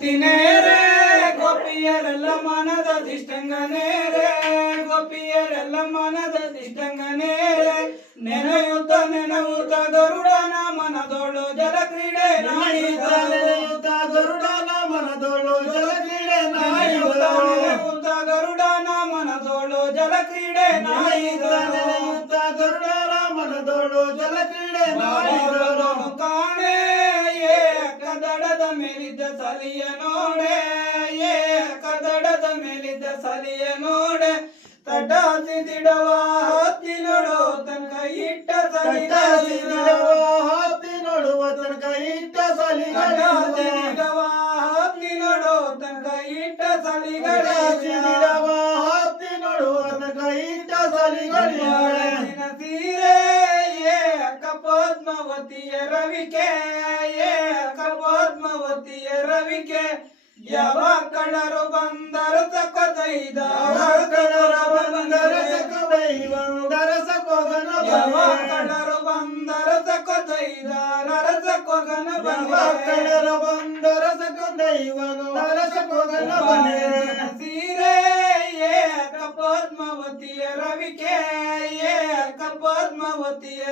ತಿನೇರೆ ಗೋಪಿಯರೆಲ್ಲ ಮನದ ದಿಷ್ಟಂಗನೇರೆ ಗೋಪಿಯರೆಲ್ಲ ಮನದ ದಿಷ್ಟಂಗನೇರೆ ನೆನೆಯುತ್ತ ನೆನವುತ್ತ ಗರುಡನ ಮನದೋಳು ಜಲ ಕ್ರೀಡೆ ನಾಡಿದ ನೆನೆಯುತ್ತ ಗರುಡನ ಮನದೋಳು ಜಲಕ್ರೀಡೆ ನಾಯುತ್ತ ನಾಯುತ್ತ ನೆನೆಯುತ್ತ ಗರುಡನ ಮನದೋಳು ಜಲ ಕ್ರೀಡೆ ನಾಯಿದ ನೆನೆಯುತ್ತ ಗರುಡನ ಮನದೋಳು ಜಲಕ್ರೀಡೆ ನಾಯಿದಳು ನಾಯಿದನು ಮೇಲಿದ್ದ ಸಲಿಯ ನೋಡೆ ಏ ಕದಡದ ಮೇಲಿದ್ದ ಸಲಿಯ ನೋಡೆ. ತಟಾಸಿ ದಿಡವ ಹತ್ತಿ ನೋಡೋ ತನಕ ಇಟ್ಟ ಕಟ್ಟಾಸಿದವ ಹತ್ತಿ ನೋಡುವ ತನಕ ಇಟ್ಟ ಸಲಿ ಸಲಿಗಳಿವೆ ದಿಡವ ಹತ್ತಿ ನೋಡೋ ತನಕ ಇಟ್ಟ ಸಲಿ ಕಟ್ಟಾಸಿದವ ಹತ್ತಿ ನೋಡುವ ತನಕ ಇಟ್ಟ ಸಲಿ ಬಾಳಿನ ಸೀರೆ ಏ ಕಪದ್ಮವತಿಯ ರವಿಕೆ ಏ ಕಪದ್ಮವತಿಯ ರವಿಕೆ ಯಾವ ಕಳ್ಳರು ಬಂದರ ತಕೊದೈದ ಕಳರ ಬಂದರ ತಕ ದೈವಂದರ ಸಕೋಗನ ಯಾವ ಕಳರು ಕಳ್ಳರು ತಕ ದೈದ ನರ ಸಕೋಗನ ಬಂದ ಕಳರ ಬಂದರ ಸಕದೈವನು ನರಸಕೋಗನ ಬನೆ ಸೀರೆ ಏ ಕಪೋದ್ಮವತಿಯ ರವಿಕೆ ಏ ಕಪದ್ಮವತಿಯ